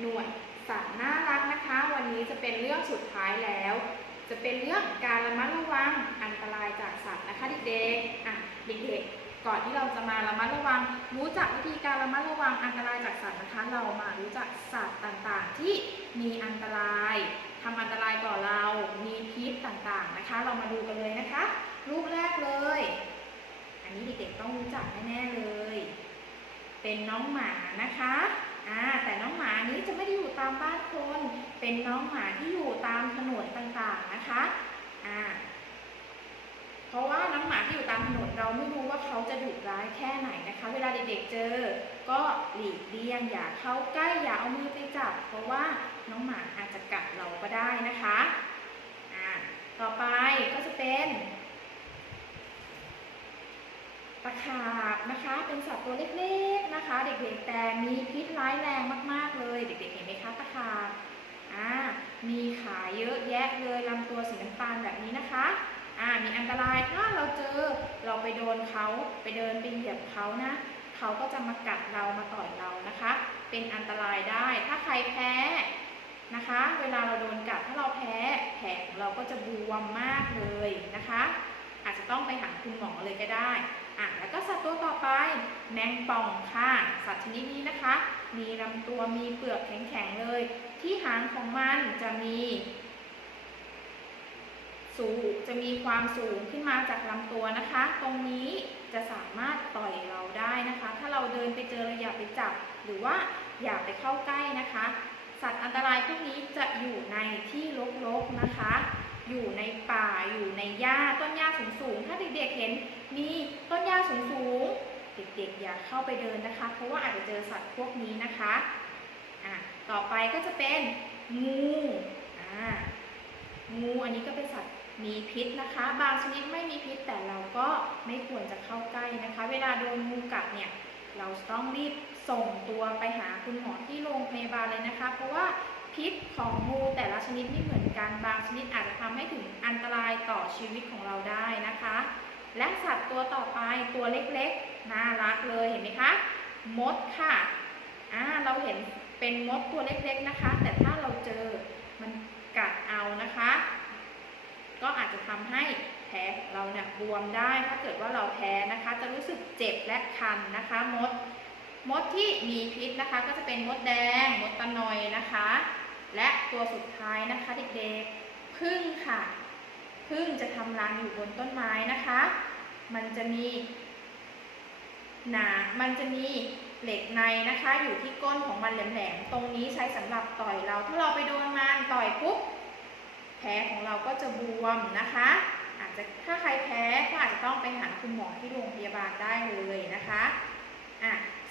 หนวดสัตว์น่ารักนะคะวันนี้จะเป็นเรื่องสุดท้ายแล้วจะเป็นเรื่องการระมัดระวังอันตรายจากสัตว์นะคะเด็กๆเด็กๆก่อนที่เราจะมาระมัดระวังรู้จักวิธีการระมัดระวังอันตรายจากสัตว์นะคะเรามารู้จักสัตว์ต่างๆที่มีอันตรายทำอันตรายต่อเรามีพิษต่างๆนะคะเรามาดูกันเลยนะคะรูปแรกเลยอันนี้เด็กๆต้องรู้จักแน่ๆเลยเป็นน้องหมานะคะแต่น้องหมานี้จะไม่ได้อยู่ตามบ้านคนเป็นน้องหมาที่อยู่ตามถนนต่างๆนะคะเพราะว่าน้องหมาที่อยู่ตามถนนเราไม่รู้ว่าเขาจะดุร้ายแค่ไหนนะคะเวลาเด็กๆเจอก็หลีกเลี่ยงอย่าเข้าใกล้อย่าเอามือไปจับเพราะว่าน้องหมาอาจจะกัดเราก็ได้นะคะต่อไปก็จะเป็นตะขาบนะคะเป็นสัตว์ตัวเล็กๆนะคะเด็กๆแต่มีพิษร้ายแรงมากๆเลยเด็กๆเห็นไหมคะตะขาบมีขาเยอะแยะเลยลำตัวสีน้ำตาลแบบนี้นะคะมีอันตรายถ้าเราเจอเราไปโดนเขาไปเดินไปเหยียบเขานะเขาก็จะมากัดเรามาต่อยเรานะคะเป็นอันตรายได้ถ้าใครแพ้นะคะเวลาเราโดนกัดถ้าเราแพ้แผลของเราก็จะบวมมากเลยนะคะอาจจะต้องไปหาคุณหมอเลยก็ได้แล้วก็สัตว์ตัวต่อไปแมงป่องค่ะสัตว์ชนิดนี้นะคะมีลำตัวมีเปลือกแข็งๆเลยที่หางของมันจะมีความสูงขึ้นมาจากลำตัวนะคะตรงนี้จะสามารถต่อยเราได้นะคะถ้าเราเดินไปเจอเราอย่าไปจับหรือว่าอย่าไปเข้าใกล้นะคะสัตว์อันตรายพวกนี้จะอยู่ในที่รกๆนะคะอยู่ในป่าอยู่ในหญ้าต้นหญ้าสูงๆถ้าเด็กๆเห็นมีต้นหญ้าสูงๆเด็กๆอย่าเข้าไปเดินนะคะเพราะว่าอาจจะเจอสัตว์พวกนี้นะคะต่อไปก็จะเป็นงูอันนี้ก็เป็นสัตว์มีพิษนะคะบางชนิดไม่มีพิษแต่เราก็ไม่ควรจะเข้าใกล้นะคะเวลาโดนงูกัดเนี่ยเราต้องรีบส่งตัวไปหาคุณหมอที่โรงพยาบาลเลยนะคะเพราะว่าพิษของงูแต่ละชนิดไม่เหมือนกันบางชนิดอาจจะทำให้ถึงอันตรายต่อชีวิตของเราได้นะคะและสัตว์ตัวต่อไปตัวเล็กๆน่ารักเลยเห็นไหมคะมดค่ะเราเห็นเป็นมดตัวเล็กๆนะคะแต่ถ้าเราเจอมันกัดเอานะคะก็อาจจะทำให้แผลเราเนี่ยบวมได้ถ้าเกิดว่าเราแพ้นะคะจะรู้สึกเจ็บและคันนะคะมดที่มีพิษนะคะก็จะเป็นมดแดงมดตะนอยนะคะและตัวสุดท้ายนะคะเด็กๆผึ้งค่ะผึ้งจะทำรังอยู่บนต้นไม้นะคะมันจะมีเหล็กในนะคะอยู่ที่ก้นของมันแหลมๆตรงนี้ใช้สำหรับต่อยเราถ้าเราไปโดนมันต่อยปุ๊บแผลของเราก็จะบวมนะคะถ้าใครแพ้ก็อาจจะต้องไปหาคุณหมอที่โรงพยาบาลได้เลยนะคะ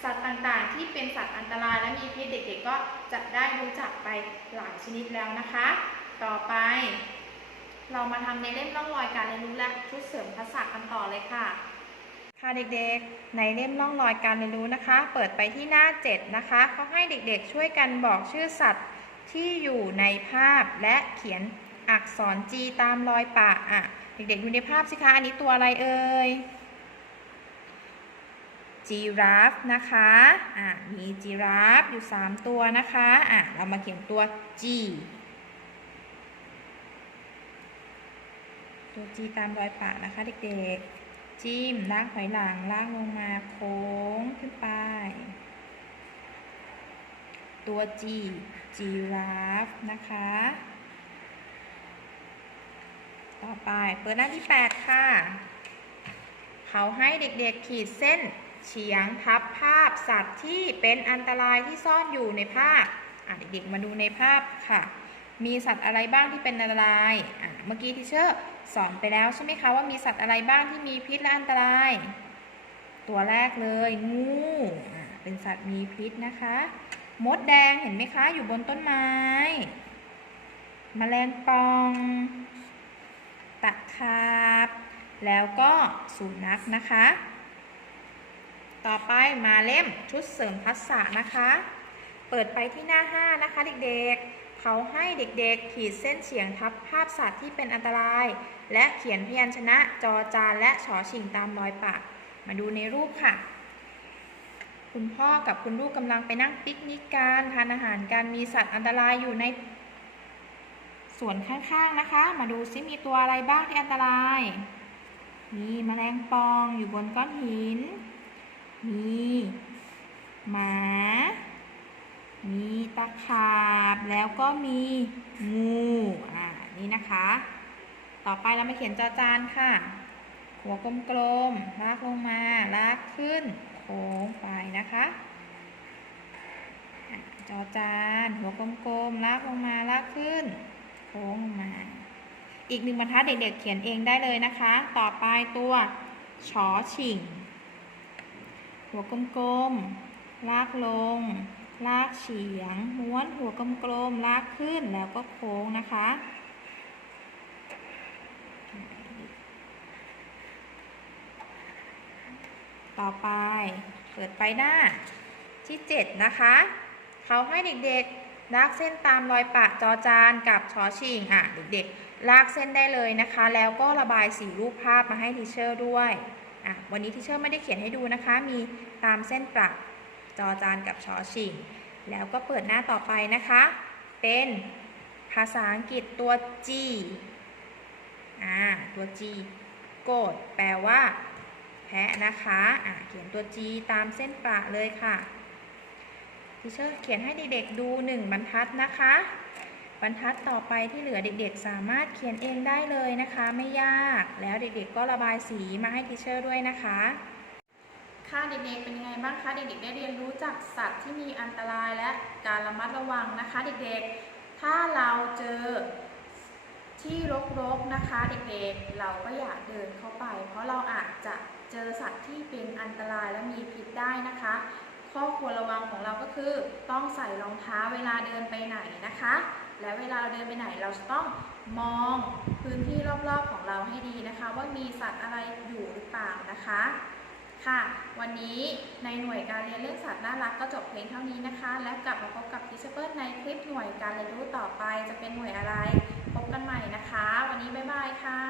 สัตว์ต่างๆที่เป็นสัตว์อันตรายและมีพิษเด็กๆก็จะได้รู้จักไปหลายชนิดแล้วนะคะต่อไปเรามาทำในเล่มร่องรอยการเรียนรู้และชุดเสริมทักษะกันต่อเลยค่ะเด็กๆในเล่มร่องรอยการเรียนรู้นะคะเปิดไปที่หน้า7นะคะเขาให้เด็กๆช่วยกันบอกชื่อสัตว์ที่อยู่ในภาพและเขียนอักษร G ตามรอยปากเด็กๆดูในภาพสิคะอันนี้ตัวอะไรเอ่ยจีราฟนะคะมีจีราฟอยู่3ตัวนะคะเรามาเขียนตัว G ตัว G ตามรอยปากนะคะเด็กๆจิ้มลากถอยหลังลากลงมาโค้งขึ้นไปตัว G จีราฟนะคะต่อไปเปิดหน้าที่8ค่ะเขาให้เด็กๆขีดเส้นเฉียงทับภาพสัตว์ที่เป็นอันตรายที่ซ่อนอยู่ในภาพเด็กๆมาดูในภาพค่ะมีสัตว์อะไรบ้างที่เป็นอันตรายเมื่อกี้ทีเชอร์สอนไปแล้วใช่ไหมคะว่ามีสัตว์อะไรบ้างที่มีพิษและอันตรายตัวแรกเลยงูเป็นสัตว์มีพิษนะคะมดแดงเห็นไหมคะอยู่บนต้นไม้แมลงป่องตะขาบแล้วก็สุนัขนะคะต่อไปมาเล่มชุดเสริมทักษะนะคะเปิดไปที่หน้า5นะคะเด็กๆเขาให้เด็กๆขีดเส้นเฉียงทับภาพสัตว์ที่เป็นอันตรายและเขียนพยัญชนะจอจานและฉอฉิ่งตามรอยปากมาดูในรูปค่ะ คุณพ่อกับคุณลูกกำลังไปนั่งปิกนิกกันทานอาหารกันมีสัตว์อันตรายอยู่ในสวนข้างๆนะคะ มาดูซิมีตัวอะไรบ้างที่อันตรายมีแมลงปองอยู่บนก้อนหินมีหมามีตะขาบแล้วก็มีงูนี่นะคะต่อไปเรามาเขียนจอจานค่ะหัวกลมๆลากลงมาลากขึ้นโค้งไปนะคะจอจานหัวกลมๆลากลงมาลากขึ้นโค้งลงมาอีก1 บรรทัดเด็กๆเขียนเองได้เลยนะคะต่อไปตัวชอชิงหัวกลมๆลากลงลากเฉียงม้วนหัวกลมๆลากขึ้นแล้วก็โค้งนะคะต่อไปเปิดไปหน้าที่7นะคะเขาให้เด็กๆลากเส้นตามรอยปะจอจานกับชอชิงเด็กๆลากเส้นได้เลยนะคะแล้วก็ระบายสีรูปภาพมาให้ทีเชอร์ด้วยวันนี้ทีเชอร์ไม่ได้เขียนให้ดูนะคะมีตามเส้นประจอจานกับชอชิงแล้วก็เปิดหน้าต่อไปนะคะเป็นภาษาอังกฤษตัว G ตัว G โกดแปลว่าแพะนะคะเขียนตัว G ตามเส้นประเลยค่ะทีเชอร์เขียนให้เด็กๆดู1 บรรทัดนะคะบรรทัดต่อไปที่เหลือเด็กๆสามารถเขียนเองได้เลยนะคะไม่ยากแล้วเด็กๆก็ระบายสีมาให้ทีเชอร์ด้วยนะคะค่ะเด็กๆเป็นยังไงบ้างคะเด็กๆได้เรียนรู้จากสัตว์ที่มีอันตรายและการระมัดระวังนะคะเด็กๆถ้าเราเจอที่รกๆนะคะเด็กๆเราก็อย่าเดินเข้าไปเพราะเราอาจจะเจอสัตว์ที่เป็นอันตรายและมีพิษได้นะคะข้อควรระวังของเราก็คือต้องใส่รองเท้าเวลาเดินไปไหนนะคะและเวลาเราเดินไปไหนเราจะต้องมองพื้นที่รอบๆของเราให้ดีนะคะว่ามีสัตว์อะไรอยู่หรือเปล่านะคะค่ะวันนี้ในหน่วยการเรียนเรื่องสัตว์น่ารักก็จบเพียงเท่านี้นะคะแล้วกลับมาพบกับทีเชอร์เปิ้ลในคลิปหน่วยการเรียนรู้ต่อไปจะเป็นหน่วยอะไรพบกันใหม่นะคะวันนี้บ๊ายบายค่ะ